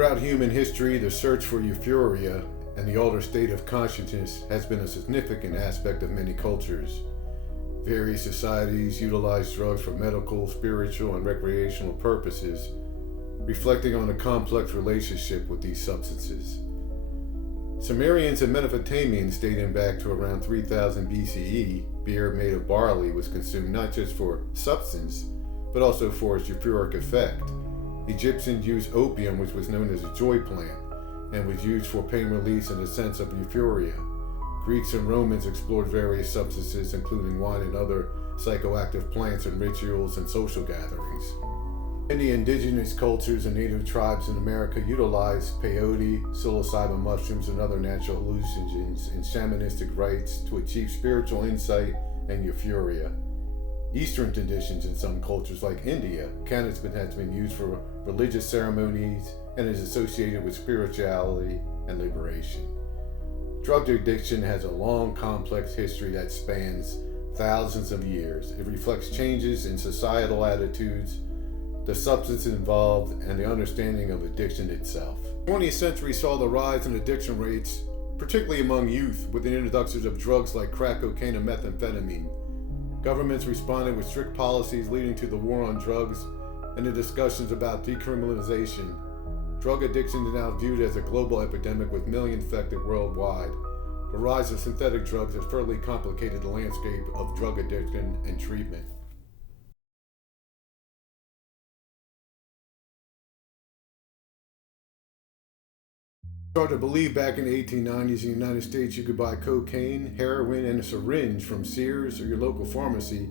Throughout human history, the search for euphoria and the altered state of consciousness has been a significant aspect of many cultures. Various societies utilize drugs for medical, spiritual, and recreational purposes, reflecting on a complex relationship with these substances. Sumerians and Mesopotamians dating back to around 3000 BCE, beer made of barley was consumed not just for substance, but also for its euphoric effect. Egyptians used opium, which was known as a joy plant, and was used for pain release and a sense of euphoria. Greeks and Romans explored various substances, including wine and other psychoactive plants in rituals and social gatherings. Many indigenous cultures and native tribes in America utilize peyote, psilocybin mushrooms, and other natural hallucinogens in shamanistic rites to achieve spiritual insight and euphoria. Eastern traditions in some cultures like India, cannabis has been used for religious ceremonies and is associated with spirituality and liberation. Drug addiction has a long, complex history that spans thousands of years. It reflects changes in societal attitudes, the substance involved, and the understanding of addiction itself. The 20th century saw the rise in addiction rates, particularly among youth, with the introduction of drugs like crack cocaine and methamphetamine. Governments responded with strict policies leading to the war on drugs and the discussions about decriminalization. Drug addiction is now viewed as a global epidemic with millions infected worldwide. The rise of synthetic drugs has further complicated the landscape of drug addiction and treatment. Started to believe back in the 1890s in the United States you could buy cocaine, heroin, and a syringe from Sears or your local pharmacy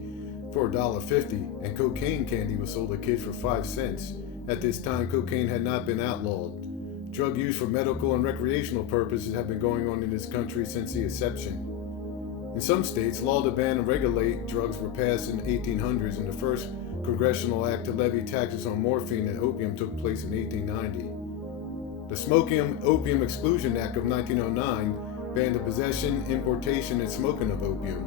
for $1.50, and cocaine candy was sold to kids for 5 cents. At this time, cocaine had not been outlawed. Drug use for medical and recreational purposes have been going on in this country since the inception. In some states, laws to ban and regulate drugs were passed in the 1800s, and the first congressional act to levy taxes on morphine and opium took place in 1890. The Smoking Opium Exclusion Act of 1909 banned the possession, importation, and smoking of opium.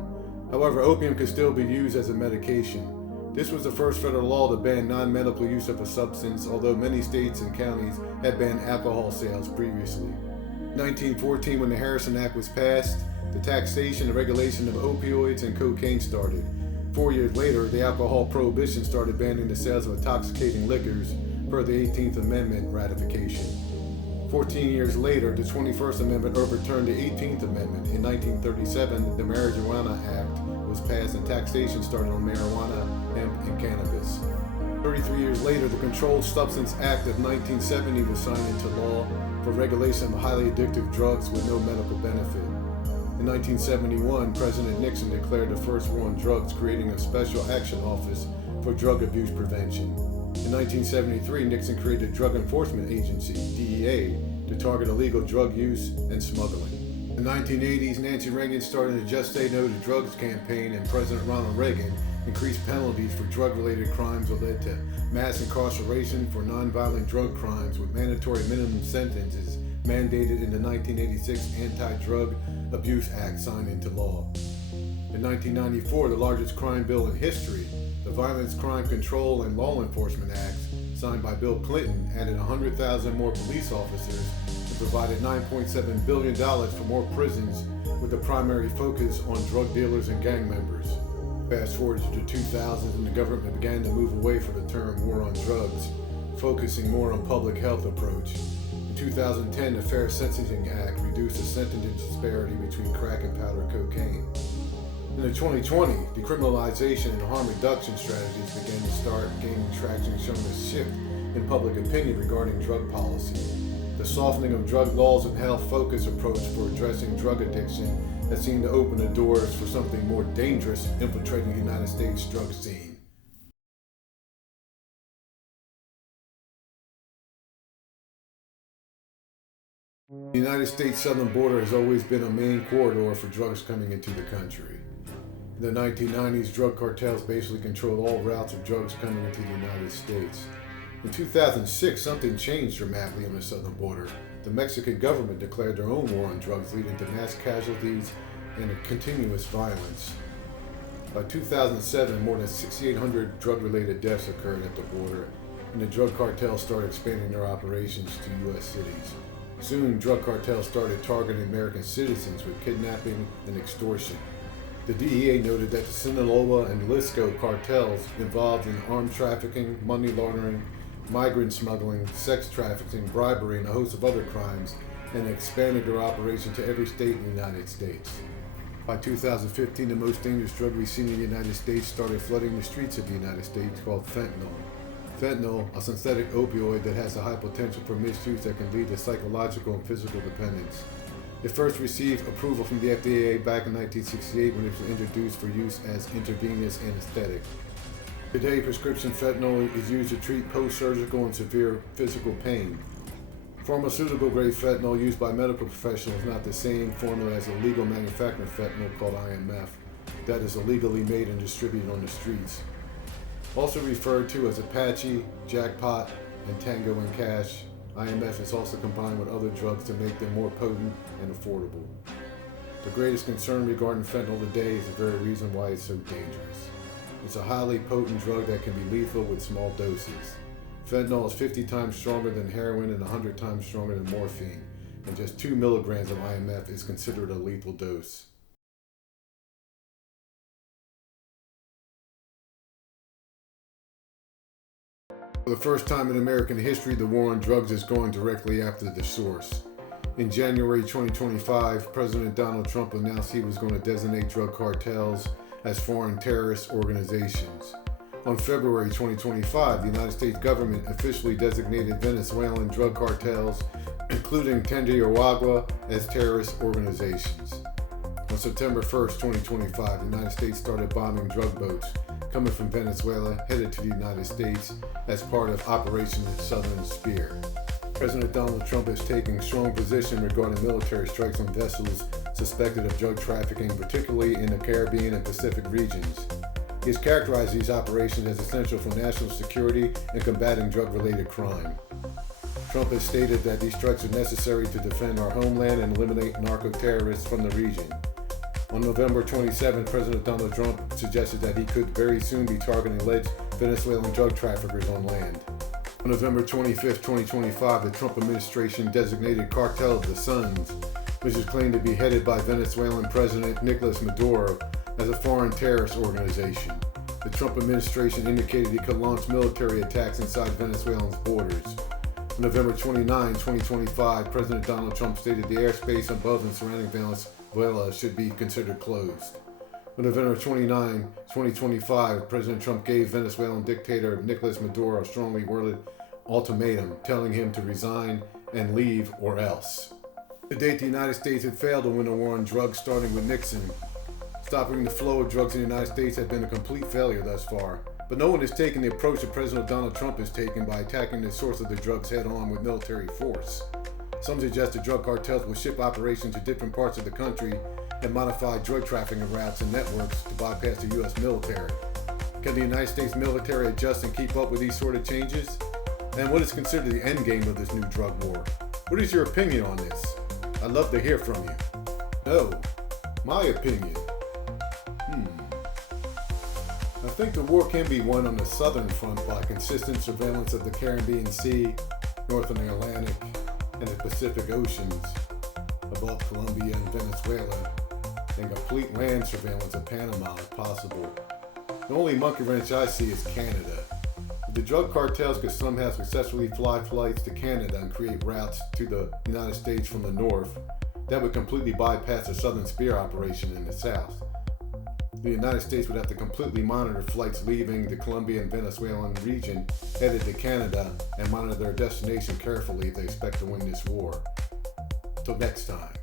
However, opium could still be used as a medication. This was the first federal law to ban non-medical use of a substance, although many states and counties had banned alcohol sales previously. In 1914, when the Harrison Act was passed, the taxation and regulation of opioids and cocaine started. 4 years later, the alcohol prohibition started banning the sales of intoxicating liquors per the 18th Amendment ratification. 14 years later, the 21st Amendment overturned the 18th Amendment. In 1937, the Marijuana Act was passed and taxation started on marijuana, hemp, and cannabis. 33 years later, the Controlled Substance Act of 1970 was signed into law for regulation of highly addictive drugs with no medical benefit. In 1971, President Nixon declared the first war on drugs, creating a Special Action Office for Drug Abuse Prevention. In 1973, Nixon created the Drug Enforcement Agency, DEA, to target illegal drug use and smuggling. In the 1980s, Nancy Reagan started the Just Say No to Drugs campaign, and President Ronald Reagan increased penalties for drug-related crimes that led to mass incarceration for nonviolent drug crimes, with mandatory minimum sentences mandated in the 1986 Anti-Drug Abuse Act signed into law. In 1994, the largest crime bill in history, the Violence, Crime Control, and Law Enforcement Act, signed by Bill Clinton, added 100,000 more police officers and provided $9.7 billion for more prisons, with a primary focus on drug dealers and gang members. Fast forward to the 2000s, and the government began to move away from the term war on drugs, focusing more on public health approach. In 2010, the Fair Sentencing Act reduced the sentencing disparity between crack and powder cocaine. In the 2020, decriminalization and harm reduction strategies began to start gaining traction, showing a shift in public opinion regarding drug policy. The softening of drug laws and health-focused approach for addressing drug addiction has seemed to open the doors for something more dangerous infiltrating the United States drug scene. The United States southern border has always been a main corridor for drugs coming into the country. In the 1990s, drug cartels basically controlled all routes of drugs coming into the United States. In 2006, something changed dramatically on the southern border. The Mexican government declared their own war on drugs, leading to mass casualties and continuous violence. By 2007, more than 6,800 drug-related deaths occurred at the border, and the drug cartels started expanding their operations to U.S. cities. Soon, drug cartels started targeting American citizens with kidnapping and extortion. The DEA noted that the Sinaloa and Jalisco cartels involved in arms trafficking, money laundering, migrant smuggling, sex trafficking, bribery, and a host of other crimes, and expanded their operation to every state in the United States. By 2015, the most dangerous drug we've seen in the United States started flooding the streets of the United States, called fentanyl. Fentanyl, a synthetic opioid that has a high potential for misuse that can lead to psychological and physical dependence. It first received approval from the FDA back in 1968 when it was introduced for use as intravenous anesthetic. Today, prescription fentanyl is used to treat post-surgical and severe physical pain. Pharmaceutical-grade fentanyl used by medical professionals is not the same formula as a legal manufacturing fentanyl called IMF that is illegally made and distributed on the streets. Also referred to as Apache, Jackpot, and Tango and Cash, IMF is also combined with other drugs to make them more potent and affordable. The greatest concern regarding fentanyl today is the very reason why it's so dangerous. It's a highly potent drug that can be lethal with small doses. Fentanyl is 50 times stronger than heroin and 100 times stronger than morphine, and just 2 milligrams of IMF is considered a lethal dose. For the first time in American history, the war on drugs is going directly after the source. In January 2025, President Donald Trump announced he was going to designate drug cartels as foreign terrorist organizations. On February 2025, the United States government officially designated Venezuelan drug cartels, including Tendero, as terrorist organizations. On September 1st, 2025, the United States started bombing drug boats coming from Venezuela headed to the United States as part of Operation Southern Spear. President Donald Trump is taking a strong position regarding military strikes on vessels suspected of drug trafficking, particularly in the Caribbean and Pacific regions. He has characterized these operations as essential for national security and combating drug-related crime. Trump has stated that these strikes are necessary to defend our homeland and eliminate narco-terrorists from the region. On November 27, President Donald Trump suggested that he could very soon be targeting alleged Venezuelan drug traffickers on land. On November 25, 2025, the Trump administration designated Cartel of the Suns, which is claimed to be headed by Venezuelan President Nicolas Maduro, as a foreign terrorist organization. The Trump administration indicated he could launch military attacks inside Venezuela's borders. On November 29, 2025, President Donald Trump stated the airspace above and surrounding Venezuela should be considered closed. On November 29, 2025, President Trump gave Venezuelan dictator Nicolas Maduro a strongly worded ultimatum, telling him to resign and leave or else. To date, the United States had failed to win a war on drugs, starting with Nixon. Stopping the flow of drugs in the United States has been a complete failure thus far. But no one has taken the approach that President Donald Trump has taken by attacking the source of the drugs head-on with military force. Some suggest the drug cartels will ship operations to different parts of the country and modify drug trafficking routes and networks to bypass the U.S. military. Can the United States military adjust and keep up with these sort of changes? And what is considered the end game of this new drug war? What is your opinion on this? I'd love to hear from you. No, my opinion. I think the war can be won on the southern front by consistent surveillance of the Caribbean Sea, north of the Atlantic, and the Pacific Oceans, above Colombia and Venezuela, and complete land surveillance of Panama if possible. The only monkey wrench I see is Canada. If the drug cartels could somehow successfully fly flights to Canada and create routes to the United States from the north, that would completely bypass the Southern Spear operation in the south. The United States would have to completely monitor flights leaving the Colombian and Venezuelan region headed to Canada and monitor their destination carefully if they expect to win this war. Till next time.